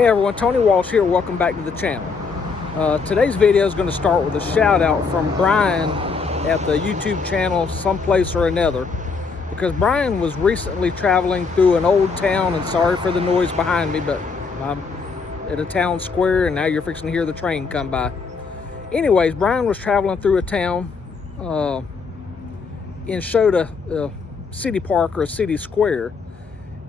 Hey everyone, Tony Walsh here. Welcome back to the channel. Today's video is going to start with a shout out from Brian at the YouTube channel Someplace or Another, because Brian was recently traveling through an old town, and sorry for the noise behind me, but I'm at a town square and now you're fixing to hear the train come by. Anyways, Brian was traveling through a town and showed a city park or a city square,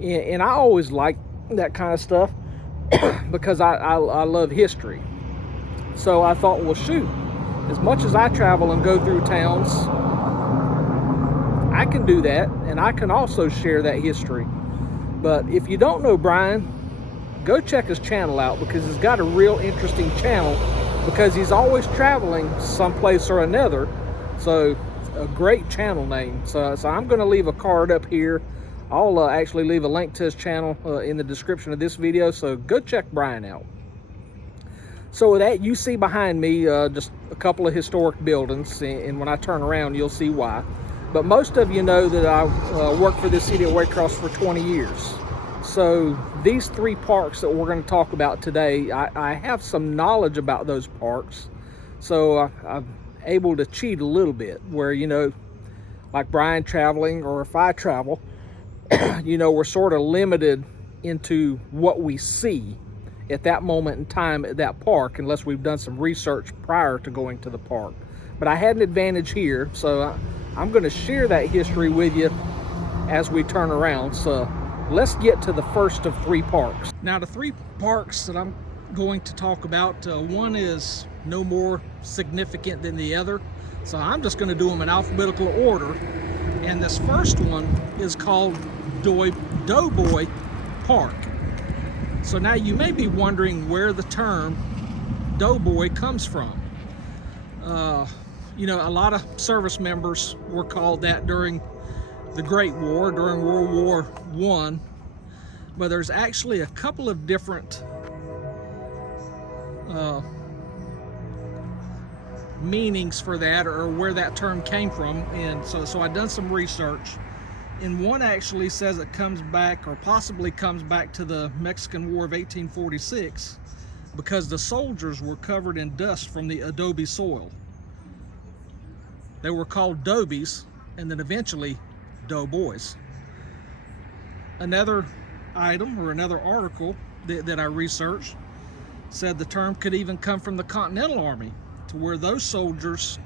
and I always like that kind of stuff because I love history. So I thought, well shoot, as much as I travel and go through towns, I can do that, and I can also share that history. But if you don't know Brian, go check his channel out, because he's got a real interesting channel, because he's always traveling someplace or another. So a great channel name. So I'm going to leave a card up here. I'll actually leave a link to his channel in the description of this video, so go check Brian out. So with that, you see behind me just a couple of historic buildings, and when I turn around you'll see why. But most of you know that I worked for the City of Waycross for 20 years. So these three parks that we're going to talk about today, I have some knowledge about those parks. So I'm able to cheat a little bit, where, you know, like Brian traveling, or if I travel, you know, we're sort of limited into what we see at that moment in time at that park, unless we've done some research prior to going to the park. But I had an advantage here, so I'm going to share that history with you as we turn around. So let's get to the first of three parks. Now, the three parks that I'm going to talk about, one is no more significant than the other, so I'm just going to do them in alphabetical order. And this first one is called Doughboy Park. So now you may be wondering where the term doughboy comes from. You know, a lot of service members were called that during the Great War, during World War I, but there's actually a couple of different meanings for that, or where that term came from. And so I've done some research, and one actually says it comes back, or possibly comes back, to the Mexican War of 1846, because the soldiers were covered in dust from the adobe soil. They were called Dobies, and then eventually Doughboys. Another item, or another article that I researched, said the term could even come from the Continental Army, to where those soldiers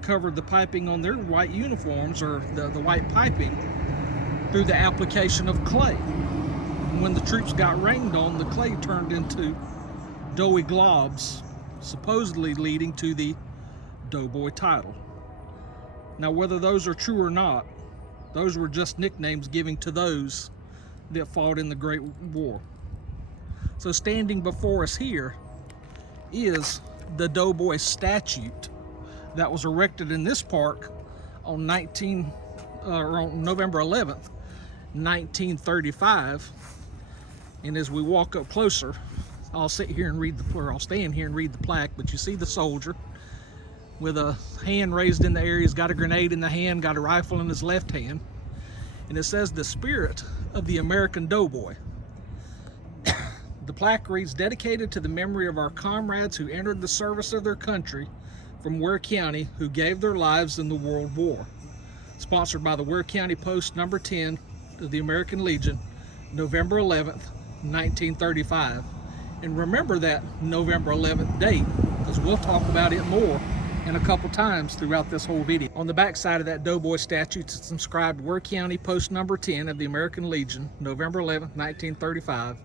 covered the piping on their white uniforms, or the white piping, through the application of clay. And when the troops got rained on, the clay turned into doughy globs, supposedly leading to the doughboy title. Now, whether those are true or not, those were just nicknames given to those that fought in the Great War. So standing before us here is the Doughboy statue that was erected in this park on November 11th, 1935. And as we walk up closer, I'll stand here and read the plaque, but you see the soldier with a hand raised in the air. He's got a grenade in the hand, got a rifle in his left hand, and it says, "The spirit of the American doughboy." The plaque reads, "Dedicated to the memory of our comrades who entered the service of their country from Ware County, who gave their lives in the World War. Sponsored by the Ware County Post number 10 of the American Legion, November 11th, 1935. And remember that November 11th date, because we'll talk about it more in a couple times throughout this whole video. On the back side of that doughboy statue, it's inscribed Ware County Post number 10 of the American Legion, November 11th, 1935.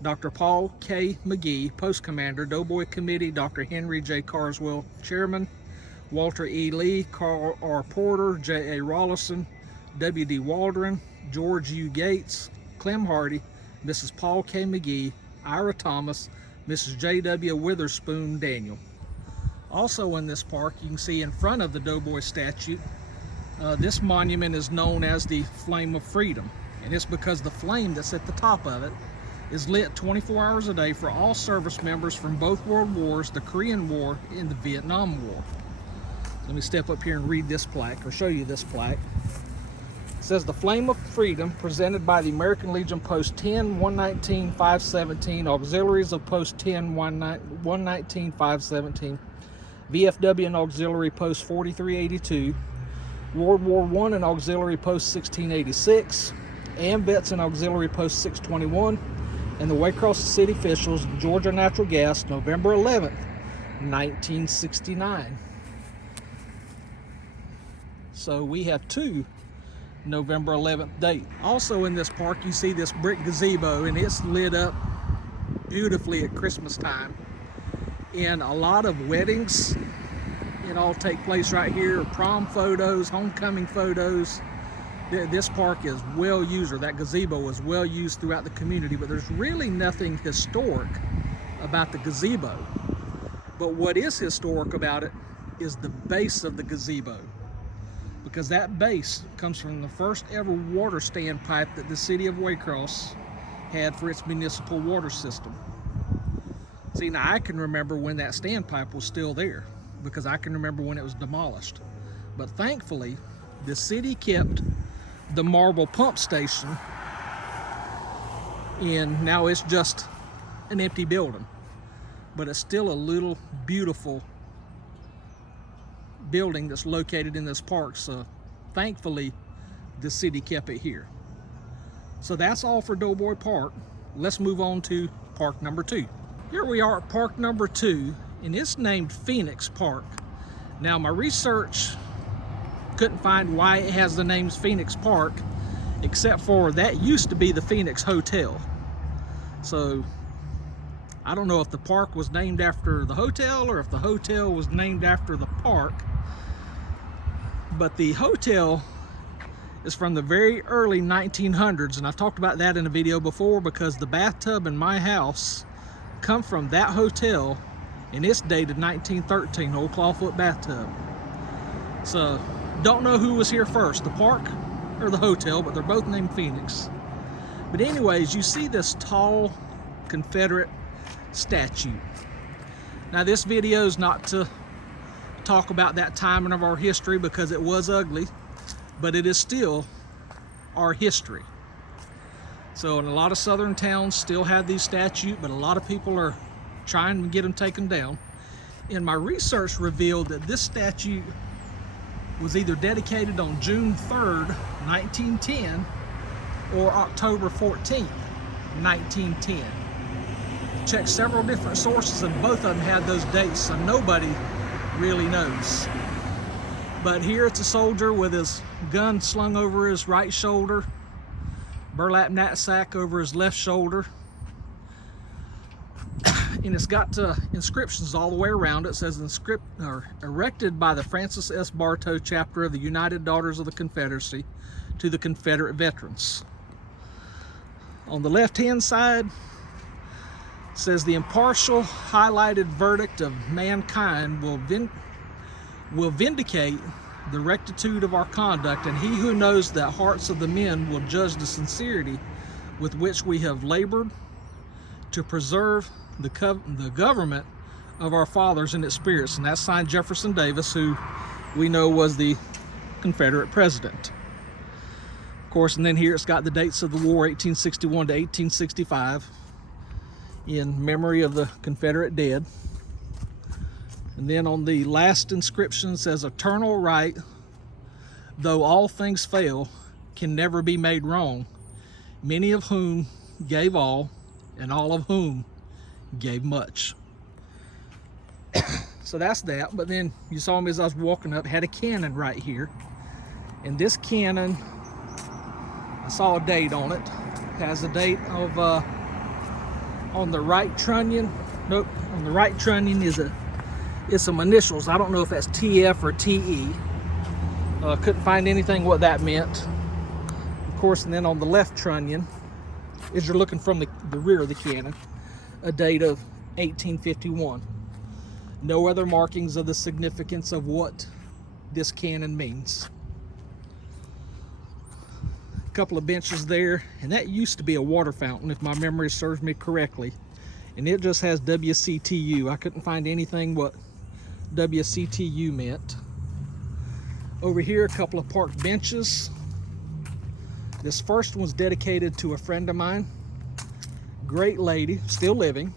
Dr. Paul K. McGee, Post Commander, Doughboy Committee, Dr. Henry J. Carswell, Chairman, Walter E. Lee, Carl R. Porter, J. A. Rollison, W. D. Waldron, George U. Gates, Clem Hardy, Mrs. Paul K. McGee, Ira Thomas, Mrs. J. W. Witherspoon Daniel. Also in this park, you can see in front of the Doughboy statue, this monument is known as the Flame of Freedom. And it's because the flame that's at the top of it is lit 24 hours a day for all service members from both World Wars, the Korean War and the Vietnam War. Let me step up here and read this plaque, or show you this plaque. It says the Flame of Freedom, presented by the American Legion Post 10, 119, 517, auxiliaries of Post 10, 119, 517, VFW and Auxiliary Post 4382, World War I and Auxiliary Post 1686, AMVETS and Auxiliary Post 621, and the Waycross City Officials, Georgia Natural Gas, November 11th, 1969. So we have two November 11th date. Also in this park, you see this brick gazebo, and it's lit up beautifully at Christmas time. And a lot of weddings, it all take place right here. Prom photos, homecoming photos. This park is well used, or that gazebo is well used throughout the community, but there's really nothing historic about the gazebo. But what is historic about it is the base of the gazebo, because that base comes from the first ever water standpipe that the City of Waycross had for its municipal water system. See, now I can remember when that standpipe was still there, because I can remember when it was demolished. But thankfully, the city kept the marble pump station, and now it's just an empty building. But it's still a little beautiful building that's located in this park, so thankfully the city kept it here. So that's all for Doughboy Park. Let's move on to park number 2. Here we are at park number 2, and it's named Phoenix Park. Now, my research couldn't find why it has the names Phoenix Park, except for that used to be the Phoenix Hotel. So I don't know if the park was named after the hotel or if the hotel was named after the park. But the hotel is from the very early 1900s, and I talked about that in a video before, because the bathtub in my house come from that hotel, and it's dated 1913, old clawfoot bathtub. So don't know who was here first, the park or the hotel, but they're both named Phoenix. But anyways, you see this tall Confederate statue. Now, this video is not to talk about that time of our history, because it was ugly, but it is still our history. So in a lot of southern towns still have these statues, but a lot of people are trying to get them taken down. And my research revealed that this statue was either dedicated on June 3rd, 1910, or October 14th, 1910. Checked several different sources, and both of them had those dates, so nobody really knows. But here it's a soldier with his gun slung over his right shoulder, burlap knapsack over his left shoulder, and it's got inscriptions all the way around. It says erected by the Francis S. Bartow chapter of the United Daughters of the Confederacy to the Confederate veterans. On the left hand side, it says the impartial highlighted verdict of mankind will vindicate the rectitude of our conduct, and he who knows the hearts of the men will judge the sincerity with which we have labored to preserve the government of our fathers and its spirits. And that's signed Jefferson Davis, who we know was the Confederate president. Of course, and then here it's got the dates of the war, 1861 to 1865, in memory of the Confederate dead. And then on the last inscription says, eternal right, though all things fail, can never be made wrong, many of whom gave all, and all of whom gave much. So that's that. But then you saw me as I was walking up, had a cannon right here, and this cannon, I saw a date on it. It has a date of on the right trunnion. Nope, on the right trunnion is some initials. I don't know if that's TF or TE. Couldn't find anything what that meant. Of course, and then on the left trunnion, as you're looking from the rear of the cannon, a date of 1851. No other markings of the significance of what this cannon means. A couple of benches there, and that used to be a water fountain, if my memory serves me correctly. And it just has WCTU. I couldn't find anything what WCTU meant. Over here, a couple of park benches. This first one's dedicated to a friend of mine, great lady, still living.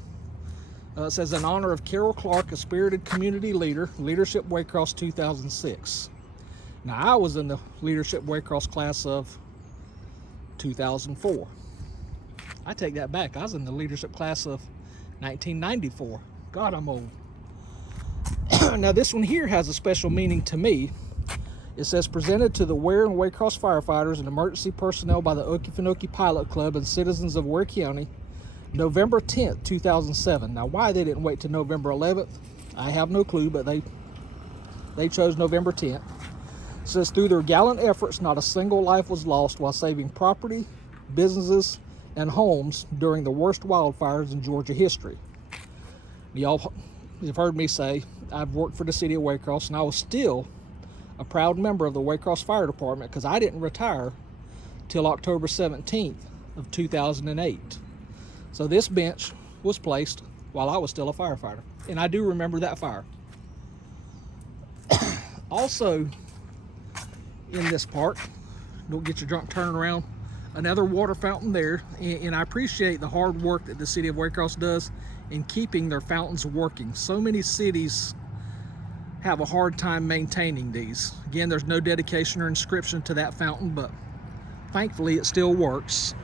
It says, in honor of Carol Clark, a spirited community leader, Leadership Waycross 2006. Now, I was in the Leadership Waycross class of 2004. I take that back. I was in the leadership class of 1994. God, I'm old. Now, this one here has a special meaning to me. It says, presented to the Ware and Waycross firefighters and emergency personnel by the Okefenokee Pilot Club and citizens of Ware County, November 10th, 2007. Now, why they didn't wait till November 11th, I have no clue, but they chose November 10th. It says, through their gallant efforts, not a single life was lost while saving property, businesses, and homes during the worst wildfires in Georgia history. Y'all have heard me say, I've worked for the City of Waycross, and I was still a proud member of the Waycross Fire Department because I didn't retire till October 17th of 2008. So this bench was placed while I was still a firefighter, and I do remember that fire. Also, in this park, don't get you drunk turning around, another water fountain there, and I appreciate the hard work that the City of Waycross does in keeping their fountains working. So many cities have a hard time maintaining these. Again, there's no dedication or inscription to that fountain, but thankfully it still works.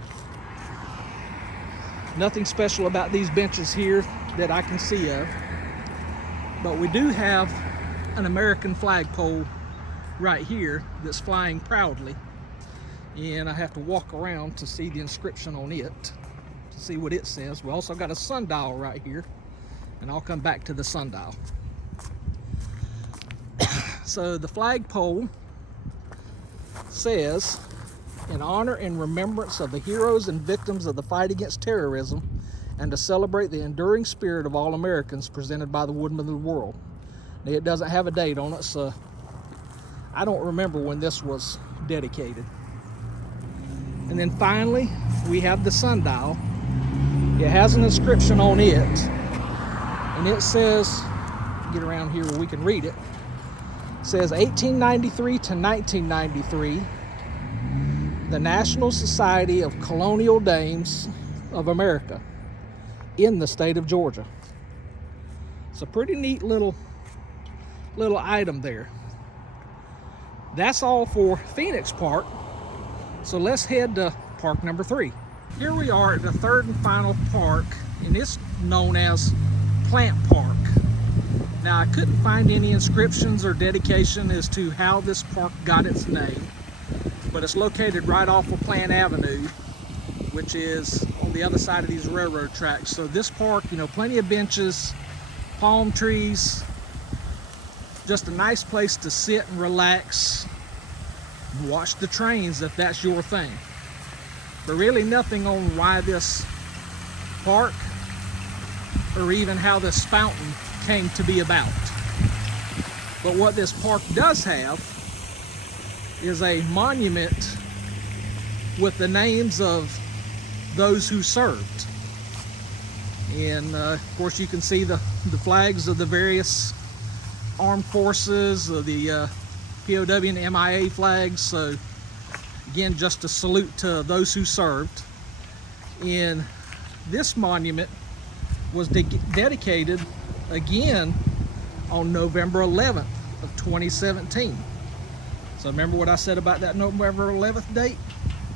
Nothing special about these benches here that I can see of, but we do have an American flagpole right here that's flying proudly, and I have to walk around to see the inscription on it to see what it says. We also got a sundial right here, and I'll come back to the sundial. So the flagpole says, in honor and remembrance of the heroes and victims of the fight against terrorism, and to celebrate the enduring spirit of all Americans, presented by the Woodmen of the World. Now, it doesn't have a date on it, so I don't remember when this was dedicated. And then finally, we have the sundial. It has an inscription on it, and it says, get around here where we can read it. It says 1893 to 1993, the National Society of Colonial Dames of America in the state of Georgia. It's a pretty neat little item there. That's all for Phoenix Park. So let's head to park number 3. Here we are at the third and final park, and it's known as Plant Park. Now, I couldn't find any inscriptions or dedication as to how this park got its name, but it's located right off of Plant Avenue, which is on the other side of these railroad tracks. So this park, you know, plenty of benches, palm trees, just a nice place to sit and relax and watch the trains if that's your thing. But really nothing on why this park or even how this fountain came to be about. But what this park does have is a monument with the names of those who served. And of course you can see the flags of the various armed forces, the POW and MIA flags. So again, just a salute to those who served. And this monument was dedicated again on November 11th of 2017. So remember what I said about that November 11th date?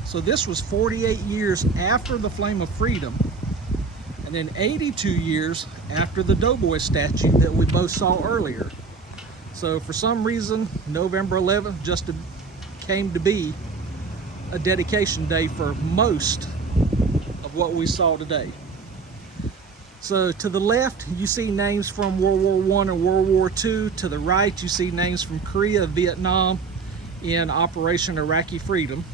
So this was 48 years after the Flame of Freedom, and then 82 years after the Doughboy statue that we both saw earlier. So for some reason, November 11th just came to be a dedication day for most of what we saw today. So to the left, you see names from World War I and World War II. To the right, you see names from Korea, Vietnam, in Operation Iraqi Freedom.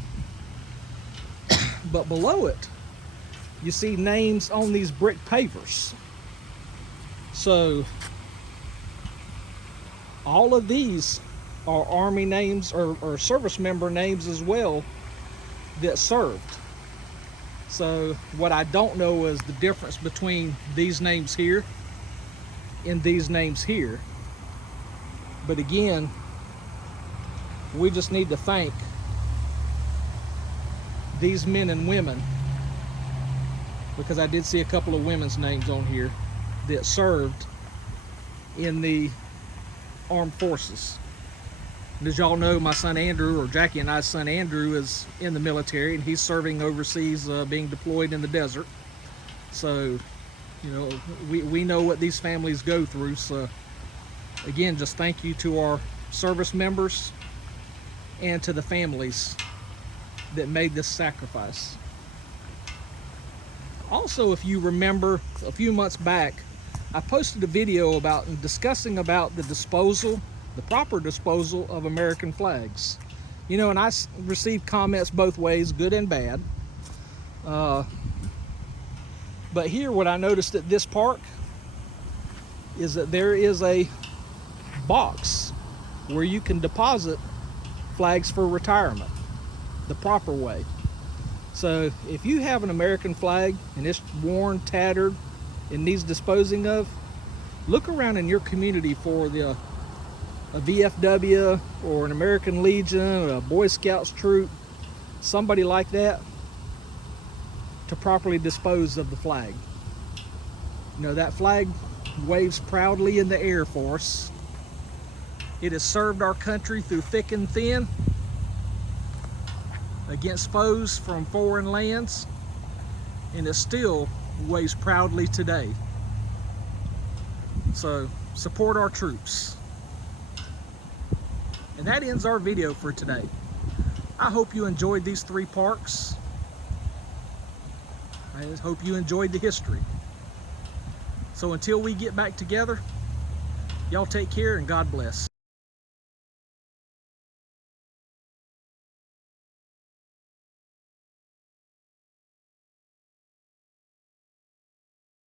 But below it, you see names on these brick pavers. So all of these are Army names or service member names as well that served. So what I don't know is the difference between these names here and these names here. But again, we just need to thank these men and women, because I did see a couple of women's names on here that served in the armed forces. And as y'all know, my son Andrew, or Jackie and I's son Andrew, is in the military, and he's serving overseas, being deployed in the desert. So, you know, we know what these families go through. So again, just thank you to our service members and to the families that made this sacrifice. Also, if you remember, a few months back, I posted a video about discussing about the proper disposal of American flags. You know, and I received comments both ways, good and bad. But here, what I noticed at this park is that there is a box where you can deposit flags for retirement the proper way. So if you have an American flag and it's worn, tattered, and needs disposing of, look around in your community for a VFW or an American Legion or a Boy Scouts troop, somebody like that, to properly dispose of the flag. You know, that flag waves proudly in the air for us. It has served our country through thick and thin, against foes from foreign lands, and it still waves proudly today. So support our troops. And that ends our video for today. I hope you enjoyed these 3 parks. I hope you enjoyed the history. So until we get back together, y'all take care and God bless.